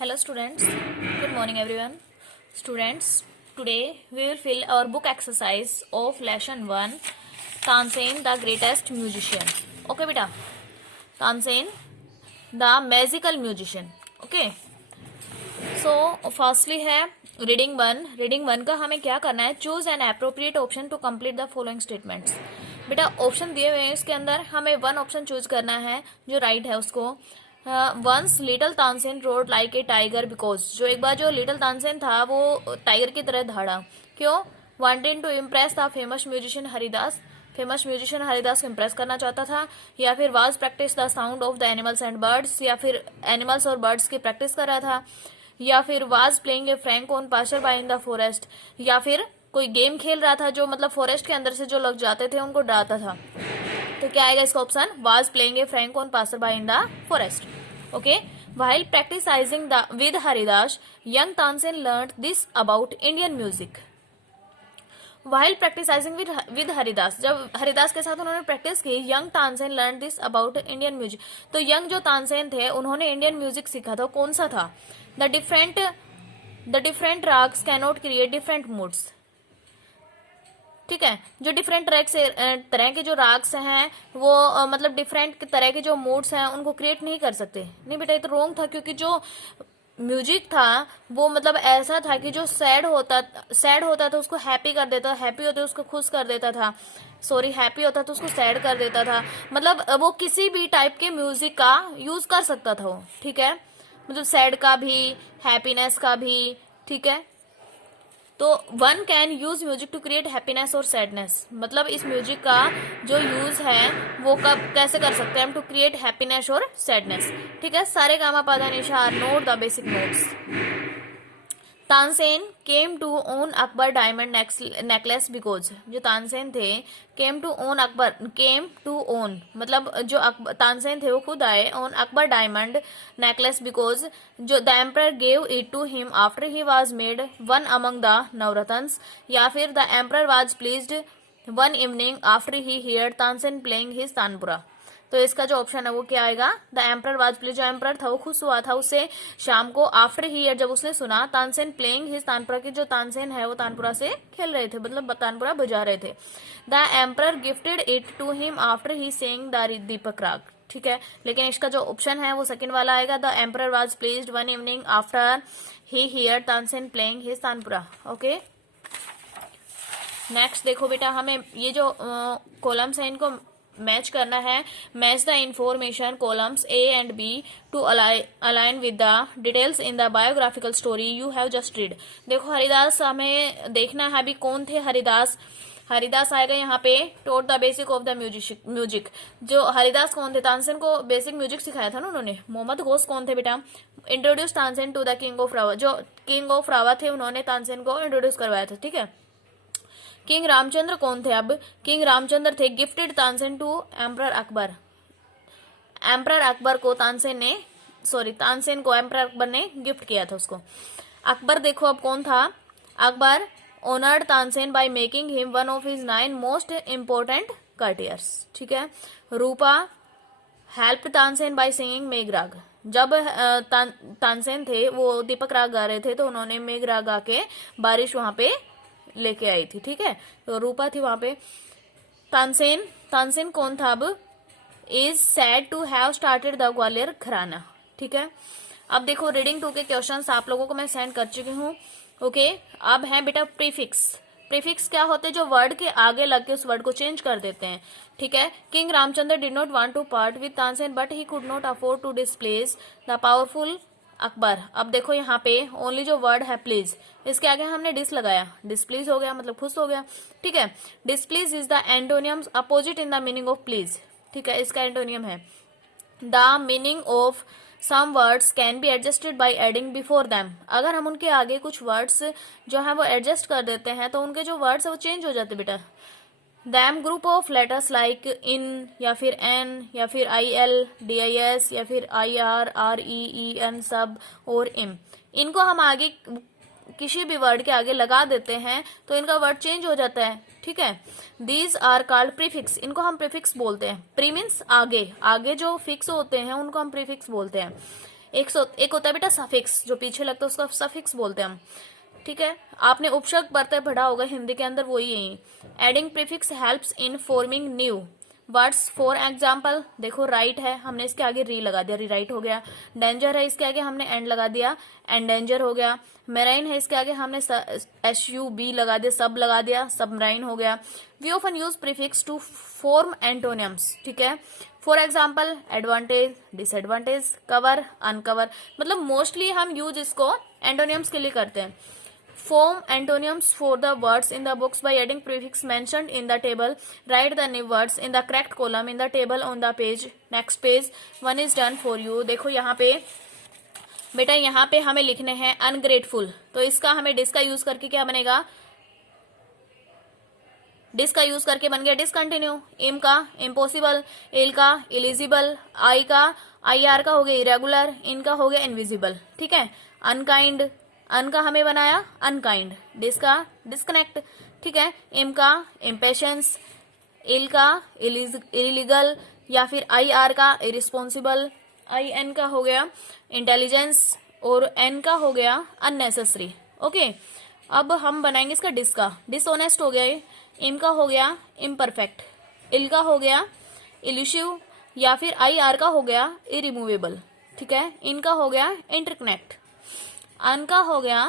Hello students, good morning everyone. Students, today we will fill our book exercise of lesson 1, Tansen the greatest musician. Okay beta, Tansen the magical musician. Okay, so firstly है reading one का हमें क्या करना है, choose an appropriate option to complete the following statements. बेटा option दिए हुए हैं, इसके अंदर हमें वन ऑप्शन चूज करना है जो राइट है उसको. Once little Tansen roared like a tiger because, जो एक बार जो लिटिल तानसेन था वो टाइगर की तरह दौड़ा. क्यों? Wanting to impress the famous musician Haridas को इम्प्रेस करना चाहता था, या फिर was practice the sound of the animals and birds, या फिर एनिमल्स और बर्ड्स की प्रैक्टिस कर रहा था, या फिर was playing a prank on passerby in the forest, या फिर कोई गेम खेल रहा था जो मतलब फॉरेस्ट के अंदर से जो लोग जाते थे उनको डराता था. तो क्या आएगा इसका option, was playing a prank on passerby in the forest. Okay, while practicing with Haridas, young Tansen learned this about Indian music. While practicing with Haridas, जब हरिदास के साथ उन्होंने प्रैक्टिस की, young Tansen learn this about Indian music. तो young जो तानसेन थे उन्होंने Indian music सीखा था. कौन सा था? The different ragas cannot create different moods. ठीक है, जो डिफरेंट तरह के जो राग्स हैं वो मतलब डिफरेंट तरह के जो मूड्स हैं उनको क्रिएट नहीं कर सकते. नहीं बेटा, ये तो रॉन्ग था, क्योंकि जो म्यूजिक था वो मतलब ऐसा था कि जो सैड होता था उसको हैप्पी कर देता, हैप्पी होता उसको खुश कर देता था, हैप्पी होता तो उसको सैड कर देता था. मतलब वो किसी भी टाइप के म्यूजिक का यूज कर सकता था वो. ठीक है, मतलब सैड का भी, हैप्पीनेस का भी. ठीक है, तो one can use music to create happiness और सैडनेस. मतलब इस म्यूजिक का जो यूज है वो कब कैसे कर सकते हैं हम, टू क्रिएट हैप्पीनेस और सैडनेस. ठीक है, सारे गामा पाधा निशा note the basic notes. Tansen came to own Akbar diamond necklace because, जो तानसेन थे केम टू ओन मतलब जो तानसेन थे वो खुद आए on Akbar diamond necklace because जो the emperor gave it to him after he was made one among the navratnas, या फिर the emperor was pleased one evening after he heard Tansen playing his tanpura. तो इसका जो ऑप्शन है वो क्या आएगा, द एम्परर वाज प्लीज, जो एम्परर था वो खुश हुआ था उससे शाम को, आफ्टर ही जब उसने सुना तानसेन प्लेइंग हिज तानपुरा, की जो तानसेन है वो तानपुरा से खेल रहे थे, मतलब तानपुरा बजा रहे थे. The emperor gifted it to him after he saying the Deepak raga. ठीक है, लेकिन इसका जो ऑप्शन है वो सेकंड वाला आएगा, the emperor was pleased one evening after he here Tansen playing his tanpura. Okay, next देखो बेटा, हमें ये जो कॉलम्स है इनको मैच करना है. Match the information columns A and B to align with the details in the biographical story you have just read. देखो हरिदास हमें देखना है अभी कौन थे हरिदास. हरिदास आएगा यहाँ पे, taught the basic of the music. जो हरिदास कौन थे, तानसेन को बेसिक म्यूजिक सिखाया था ना उन्होंने. मोहम्मद घोष कौन थे बेटा, introduce Tansen to the king of Rewa, जो किंग ऑफ रावा थे उन्होंने तानसेन को इंट्रोड्यूस करवाया था. ठीक है, किंग रामचंद्र कौन थे, अब किंग रामचंद्र थे gifted Tansen to emperor Akbar. Emperor Akbar को तानसेन को एम्परर अकबर ने गिफ्ट किया था उसको. अकबर देखो अब कौन था, Akbar honoured Tansen by making him one of his 9 most important courtiers. ठीक है, Rupa help Tansen by singing Meghrag. जब तानसेन थे वो दीपक राग गा रहे थे तो उन्होंने मेघराग गा के बारिश वहां पे लेके आई थी. ठीक है, तो रूपा थी वहां पे. तानसेन कौन था, अब is said to have started the Gwalior gharana. ठीक है, अब देखो रीडिंग 2 के क्वेश्चंस आप लोगों को मैं सेंड कर चुकी हूँ. ओके, अब है बेटा प्रीफिक्स क्या होते हैं, जो वर्ड के आगे लग के उस वर्ड को चेंज कर देते हैं. ठीक है, king Ramchandra did not want to part with Tansen but he could not afford to displace the powerful Akbar. अब देखो यहाँ पे ओनली जो वर्ड है प्लीज, इसके आगे हमने डिस लगाया, डिसप्लीज हो गया मतलब खुश हो गया. ठीक है, displease is the antonym opposite in the meaning of please. ठीक है, इसका एंटोनियम है the meaning of some words can be adjusted by adding before them. अगर हम उनके आगे कुछ वर्ड्स जो है वो एडजस्ट कर देते हैं तो उनके जो वर्ड्स है वो चेंज हो जाते बेटा. Them group of letters like in, या फिर एन, या फिर IL DIS, या फिर IR REEN सब और इम, इनको हम आगे किसी भी वर्ड के आगे लगा देते हैं तो इनका वर्ड चेंज हो जाता है. ठीक है, दीज आर कॉल्ड प्रीफिक्स, इनको हम प्रीफिक्स बोलते हैं. प्री मीन्स आगे जो फिक्स होते हैं उनको हम प्रीफिक्स बोलते हैं. एक होता है बेटा सफिक्स, जो पीछे लगता है उसका सफिक्स बोलते हैं हम, ठीक है। आपने उपसर्ग पढ़ते पढ़ा होगा हिंदी के अंदर, वही है। Adding prefix helps in forming new words. For example देखो, राइट है, हमने इसके आगे री लगा दिया, रीराइट हो गया। डेंजर है, इसके आगे हमने एंड लगा दिया, एंडेंजर हो गया। मेराइन है, इसके आगे हमने SUB लगा दिया, सब लगा दिया, सबमराइन हो गया। We often use prefix to form antonyms, ठीक है। For example advantage, disadvantage, cover, uncover, मतलब मोस्टली हम यूज इसको एंटोनियम्स के लिए करते हैं। Form antonyms for the words in the books by adding prefix mentioned in the table. Write the new words in the correct column in the table on the page. Next page, one is done for you. देखो यहाँ पे बेटा, यहाँ पे हमें लिखने हैं ungrateful, तो इसका हमें डिस का यूज करके क्या बनेगा, डिस का यूज करके बन गया डिसकंटिन्यू। इम का इम्पॉसिबल, इल का इलिजिबल, आई का IR का हो गया इरेगुलर, इनका हो गया इनविजिबल, ठीक है। अनकाइंड, अन का हमें बनाया अनकाइंड, डिस का डिस्कनेक्ट, ठीक है। इम का इम्पेशंस, इल का इलीगल, या फिर IR का इरिस्पॉन्सिबल, IN का हो गया इंटेलिजेंस, और N का हो गया अननेसेसरी। ओके, अब हम बनाएंगे इसका डिस का। डिसऑनेस्ट हो गया ये, इम का हो गया इम्परफेक्ट, इल का हो गया इल्यूसिव, या फिर IR का हो गया इरिमूवेबल, ठीक है। इनका हो गया इंटरकनेक्ट, अन का हो गया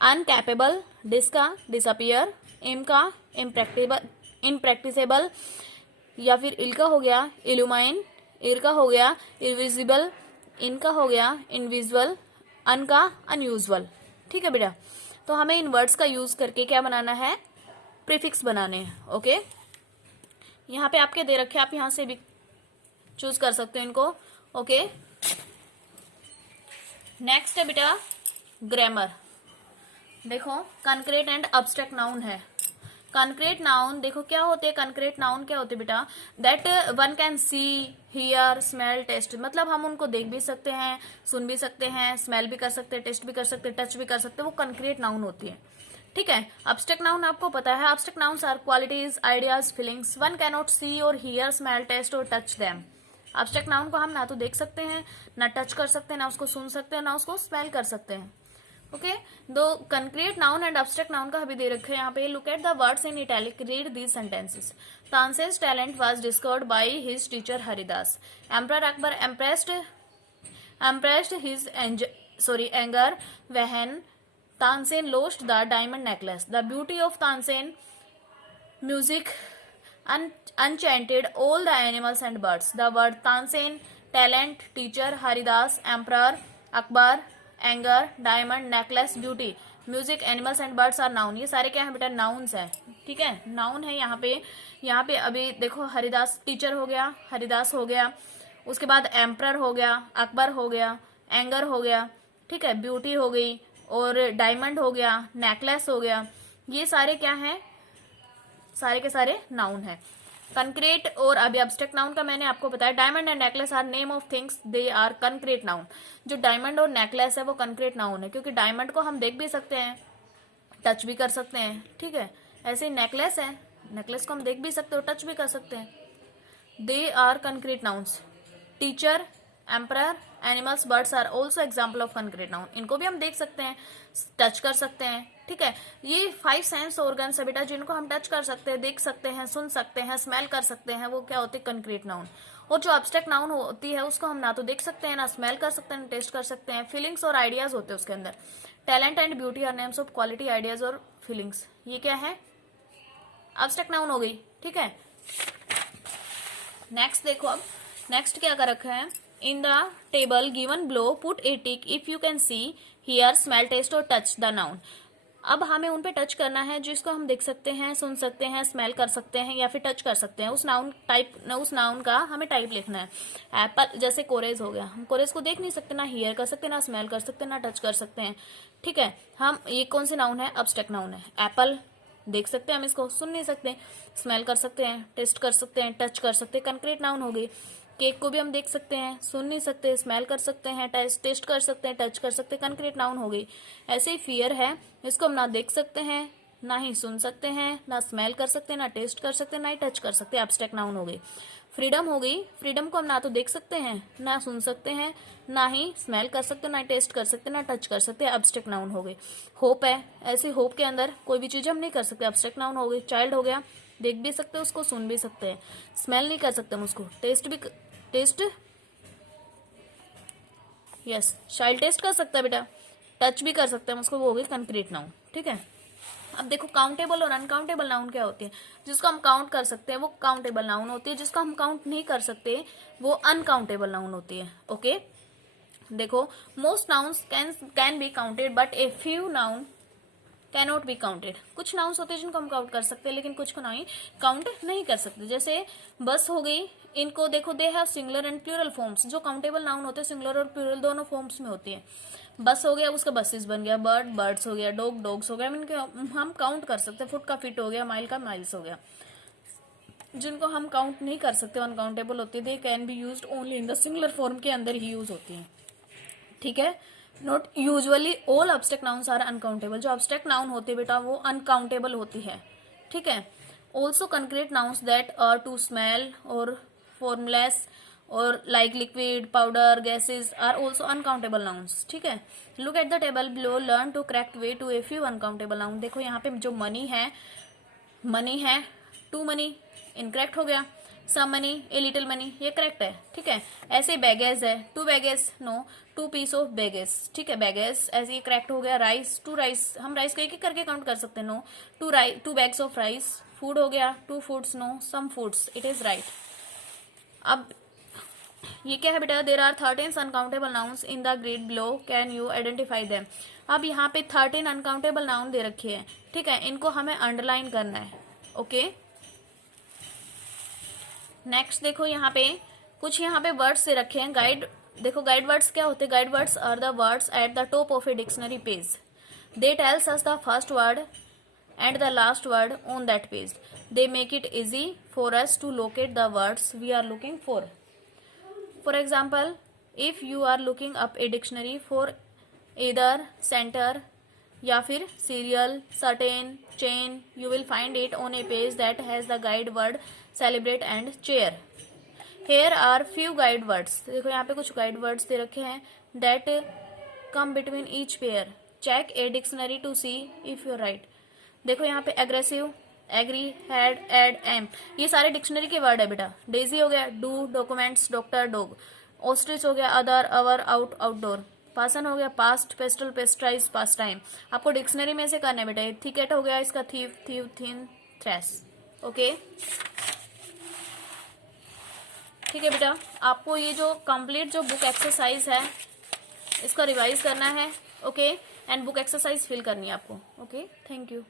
अनकैपेबल, डिस का डिसअपियर, इम का इम्प्रैक्टिसेबल, या फिर इल का हो गया इल्यूमाइन, इर का हो गया इनविजिबल, इनका हो गया इनविजुअल, अन का अनयूजुअल, ठीक है बेटा। तो हमें इन वर्ड्स का यूज करके क्या बनाना है, प्रीफिक्स बनाने हैं। ओके, यहाँ पे आपके दे रखे, आप यहाँ से भी चूज कर सकते हो इनको। ओके, नेक्स्ट है बेटा ग्रामर। देखो कॉन्क्रीट एंड अब्स्ट्रैक्ट नाउन है। कॉन्क्रीट नाउन देखो क्या होते हैं, कॉन्क्रीट नाउन क्या होते हैं बेटा, that one can see, hear, smell, taste, मतलब हम उनको देख भी सकते हैं, सुन भी सकते हैं, स्मेल भी कर सकते हैं, टेस्ट भी कर सकते हैं, टच भी कर सकते हैं, वो कॉन्क्रीट नाउन होती है, ठीक है। अब्स्ट्रैक्ट नाउन आपको पता है, abstract nouns are qualities, ideas, feelings, one can not see और हियर, स्मेल, टेस्ट और टच देम। अब्स्ट्रैक्ट नाउन को हम ना तो देख सकते हैं, ना टच कर सकते हैं, ना उसको सुन सकते हैं, ना उसको स्मेल कर सकते हैं। ओके, दो concrete noun and abstract noun का अभी दे रखे हैं यहाँ पे। Look at the words in italic, read these sentences. Tansen's talent was discovered by his teacher Haridas. Emperor Akbar impressed his anger when Tansen lost the diamond necklace. The beauty of Tansen music enchanted all the animals and birds. The word Tansen, talent, teacher, Haridas, emperor, Akbar, anger, diamond, necklace, beauty, music, animals and birds are noun. ये सारे क्या है बेटा, nouns है, ठीक है, noun है। यहाँ पे अभी देखो हरिदास टीचर हो गया, हरिदास हो गया, उसके बाद एम्परर हो गया, अकबर हो गया, एंगर हो गया, ठीक है, ब्यूटी हो गई, और डायमंड हो गया, नेकलेस हो गया। ये सारे क्या है, सारे के सारे नाउन है। कंक्रीट और अभी अब्स्ट्रैक्ट नाउन का मैंने आपको बताया। Diamond and necklace are name of things, they are concrete noun. जो डायमंड और नेकलेस है वो कंक्रीट नाउन है, क्योंकि डायमंड को हम देख भी सकते हैं, टच भी कर सकते हैं, ठीक है। ऐसे ही नेकलेस है, नेकलेस को हम देख भी सकते हो, टच भी कर सकते हैं। They are concrete nouns. Teacher, emperor, animals, birds are also example of concrete noun. इनको भी हम देख सकते हैं, टच कर सकते हैं, ठीक है। ये 5 सेंस ऑर्गन्स है बेटा, जिनको हम टच कर सकते हैं, देख सकते हैं, सुन सकते हैं, स्मेल कर सकते हैं, वो क्या होते हैं, कंक्रीट नाउन। और जो अब्स्ट्रैक्ट नाउन होती है उसको हम ना तो देख सकते हैं, ना स्मेल कर सकते हैं, ना टेस्ट कर सकते हैं। फीलिंग्स और आइडियाज होते हैं उसके अंदर। Talent and beauty are names of quality, ideas और फीलिंग्स। ये क्या है, अब्स्ट्रैक्ट नाउन हो गई, ठीक है। नेक्स्ट देखो, अब नेक्स्ट क्या कर रखा है, in the table given below put a tick if you can see, hear, smell, taste और टच द नाउन। अब हमें उन पे टच करना है जिसको हम देख सकते हैं, सुन सकते हैं, स्मेल कर सकते हैं, या फिर टच कर सकते हैं। उस नाउन का हमें टाइप लिखना है। एप्पल, जैसे कोरेज हो गया, हम कोरेज को देख नहीं सकते, ना हियर कर सकते, ना स्मेल कर सकते, ना टच कर सकते हैं, ठीक है। हम ये कौन से नाउन है, अब्स्ट्रैक्ट नाउन है। एप्पल देख सकते हैं, हम इसको सुन नहीं सकते, स्मेल कर सकते हैं, टेस्ट कर सकते हैं, टच कर सकते हैं, कंक्रीट नाउन हो गई। केक को भी हम देख सकते हैं, सुन नहीं सकते, स्मेल कर सकते हैं, टेस्ट कर सकते हैं, टच कर सकते हैं, कंक्रीट नाउन हो गई। ऐसे ही फियर है, इसको हम ना देख सकते हैं, ना ही सुन सकते हैं, ना स्मेल कर सकते हैं, ना टेस्ट कर सकते हैं, ना ही टच कर सकते हैं, एब्स्ट्रैक्ट नाउन हो गई। फ्रीडम हो गई, फ्रीडम को हम ना तो देख सकते हैं, ना सुन सकते हैं, ना ही स्मेल कर सकते हैं, ना टेस्ट कर सकते हैं, ना टच कर सकते हैं, एब्स्ट्रैक्ट नाउन हो गई। होप है, ऐसे होप के अंदर कोई भी चीज हम नहीं कर सकते, एब्स्ट्रैक्ट नाउन हो गई। चाइल्ड हो गया, देख भी सकते हैं उसको, सुन भी सकते हैं, स्मेल नहीं कर सकते हम उसको, टेस्ट यस चाइल्ड टेस्ट कर सकता है बेटा, टच भी कर सकते हैं हम उसको, वो हो गई कंक्रीट नाउन। ठीक है, अब देखो काउंटेबल और अनकाउंटेबल नाउन क्या होती है। जिसको हम काउंट कर सकते हैं वो काउंटेबल नाउन होती है, जिसको हम काउंट नहीं कर सकते वो अनकाउंटेबल नाउन होती है। ओके, देखो most nouns can be counted but a few noun cannot be counted. कुछ नाउन्स होते हैं जिनको हम काउंट कर सकते हैं, लेकिन कुछ को नहीं काउंट नहीं कर सकते। जैसे बस हो गई, इनको देखो they have singular and plural forms. जो काउंटेबल नाउन होते हैं सिंगुलर और प्लूरल दोनों फॉर्म्स में होती है। बस हो गया, उसका बसेस बन गया, बर्ड बर्ड्स हो गया, डॉग डॉग्स हो गया, इनके हम काउंट कर सकते हैं। फुट का फिट हो गया, माइल का माइल्स हो गया। जिनको हम काउंट नहीं कर सकते अनकाउंटेबल होती है, they can be used only in the singular form के अंदर ही यूज होती है। ठीक है, not usually all abstract nouns are uncountable. जो एब्स्ट्रैक्ट नाउन होती है बेटा वो अनकाउंटेबल होती है। ठीक है, also concrete nouns that are too small और फॉर्मलेस और like liquid powder gases are also uncountable nouns. ठीक है, look at the table below, learn to correct way to a few uncountable noun. देखो यहाँ पे जो मनी है to money incorrect हो गया, some money a little money ये करेक्ट है। ठीक है, ऐसे बैगेज है, two baggage no, two piece of baggage. ठीक है, बैगेज ऐसे ये करेक्ट हो गया। राइस, टू राइस, हम राइस को एक एक करके काउंट कर सकते हैं, no, two bags of rice. Food हो गया, two foods, no, some foods, it is right. अब ये क्या है बेटा, there are 13 uncountable nouns in the grid below, can you identify them. अब यहाँ पे 13 अनकाउंटेबल नाउन दे रखे हैं। ठीक है, इनको हमें अंडरलाइन करना है। ओके, नेक्स्ट देखो यहाँ पे कुछ यहाँ पे वर्ड्स दे रखे हैं। गाइड, देखो गाइड वर्ड्स क्या होते हैं। Guide words are the words at the top of a dictionary page. They tells us the first word and the last word on that page. They make it easy for us to locate the words we are looking for. For example, if you are looking up a dictionary for either centre या फिर serial, certain, chain, you will find it on a page that has the guide word celebrate and chair. Here are few guide words. देखो यहाँ पे कुछ guide words दे रखे हैं that come between each pair. Check a dictionary to see if you right. देखो यहाँ पे aggressive, agree, had, add, am, ये सारे डिक्शनरी के वर्ड है बेटा। डेजी हो गया, do, documents, doctor, dog. Ostrich हो गया, अदर, अवर, आउट, आउटडोर। पासन हो गया, पास्ट, पेस्टल, पेस्ट्राइज, पास टाइम। आपको डिक्शनरी में से करना है बेटा। थिकेट हो गया इसका, थीव, थीव, थीन, थ्रेस। ओके, ठीक है बेटा, आपको ये जो कंप्लीट जो बुक एक्सरसाइज है इसका रिवाइज करना है। Okay, and book exercise fill करनी है आपको। Okay, thank you.